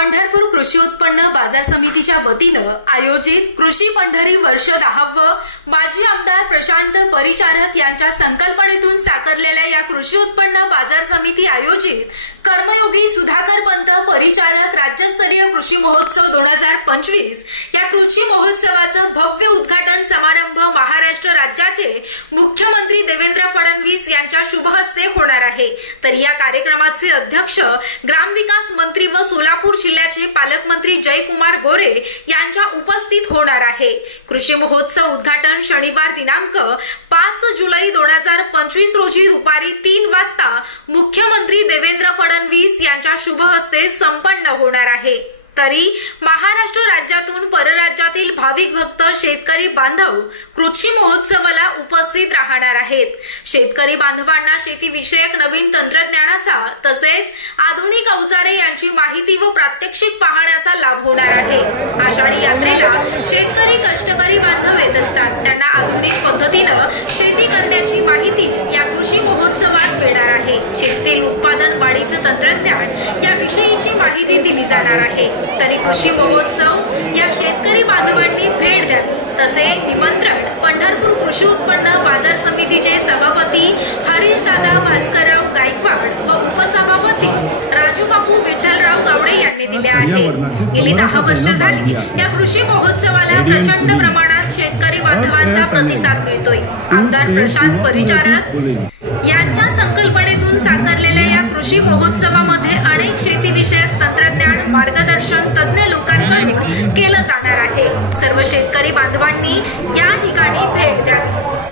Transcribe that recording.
पंढरपूर कृषी उत्पन्न बाजार समितीच्या वतीनं आयोजित कृषी पंढरी वर्ष 10व माजी आमदार प्रशांत परिचारक यांच्या संकल्पनेतून साकारलेल्या या कृषी उत्पन्न बाजार समिती आयोजित कर्मयोगी सुधाकर पंत परिचारक राज्यस्तरीय कृषी महोत्सव 2025 या कृषी महोत्सवाचा भव्य उद्घाटन समारंभ महाराष्ट्र राज्याचे मुख्यमंत्री देवेंद्र फडणवीस यांच्या शुभ हस्ते होणार आहे। तर या कार्यक्रमाचे अध्यक्ष ग्रामविकास मंत्री व सोलापूर जिल्ह्याचे पालकमंत्री जयकुमार गोरे यांच्या उपस्थित होणार आहे। कृषी महोत्सव उद्घाटन शनिवार दिनांक 5 जुलै 2025 रोजी दुपारी 3 वाजता मुख्यमंत्री देवेंद्र फडणवीस यांच्या शुभ हस्ते संपन्न होणार आहे। तरी महाराष्ट्र राज्यातून परराज्यातील भाविक भक्त शेतकरी बांधव कृषी महोत्सवाला उपस्थित राहणार आहेत। शेतकरी बांधवांना शेती विषयक नवीन तंत्रज्ञानाचा तसेच आधुनिक अवजारे यांची माहिती व प्रात्यक्षिक पाहण्याचा लाभ होणार आहे। आषाढी यात्रेला शेतकरी कष्टकरी बांधव येत असतात, त्यांना आधुनिक पद्धतीने शेती करण्याची माहिती या कृषी महोत्सवात मिळणार आहे। शेतीतील उत्पादन वाढीचे तंत्रज्ञान याविषयीची माहिती दिली जाणार आहे। तरी कृषी महोत्सव या शेतकरी बांधवांनी भेट द्यावी तसे निमंत्रण पंढरपूर कृषी उत्पन्न बाजार समितीचे सभापती हरीशदादा भास्करराव गायकवाड व उपसभापती राजूबापू विठ्ठलराव गावडे यांनी दिले आहे। गेली 10 वर्ष झाली या कृषी महोत्सवाला प्रचंड प्रमाणात शेतकरी बांधवांचा प्रतिसाद मिळतोय। आमदार प्रशांत परिचारक यांच्या संकल्पनेतून साकारलेल्या या कृषी महोत्सवामध्ये अनेक शेती विषयक तंत्रज्ञान मार्गदर्शन तज्ञ लोकांकडून केलं जाणार आहे। सर्व शेतकरी बांधवांनी या ठिकाणी भेट द्यावी।